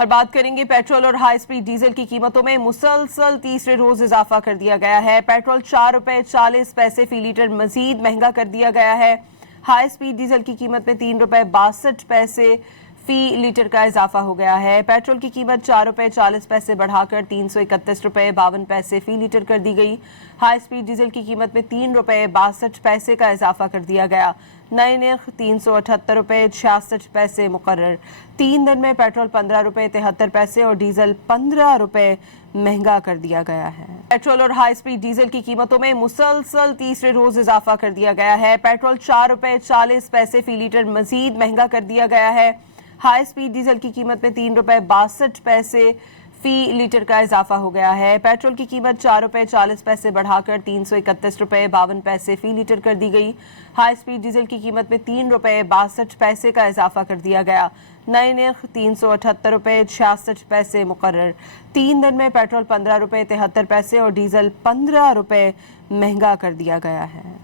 और बात करेंगे पेट्रोल और हाई स्पीड डीजल की कीमतों में मुसलसल तीसरे रोज इजाफा कर दिया गया है। पेट्रोल 4 रुपए 40 पैसे फी लीटर मजीद महंगा कर दिया गया है। हाई स्पीड डीजल की कीमत में 3 रुपए 62 पैसे फी लीटर का इजाफा हो गया है। पेट्रोल की कीमत 4 रुपए 40 पैसे बढ़ाकर 331 रुपए 52 पैसे फी लीटर कर दी गई। हाई स्पीड डीजल की कीमत में 3 रुपए 62 पैसे का इजाफा कर दिया गया। नए नर्ख 378 रुपए 66 पैसे मुकर्रर। 3 दिन में पेट्रोल 15 रुपए 73 पैसे और डीजल 15 रुपए महंगा कर दिया गया है। पेट्रोल और हाई स्पीड डीजल की कीमतों में मुसलसल तीसरे रोज इजाफा कर दिया गया है। पेट्रोल 4 रुपए 40 पैसे फी लीटर मजीद महंगा कर दिया गया है। हाई स्पीड डीजल की कीमत में 3 रुपए 62 पैसे फी लीटर का इजाफा हो गया है। पेट्रोल की कीमत 4 रुपए 40 पैसे बढ़ाकर 331 रुपए 52 पैसे फी लीटर कर दी गई। हाई स्पीड डीजल की कीमत में 3 रुपए 62 पैसे का इजाफा कर दिया गया। नए नर्ख 378 रुपए 66 पैसे मुकर्रर। 3 दिन में पेट्रोल 15 रुपए 73 पैसे और डीजल 15 रुपए महंगा कर दिया गया है।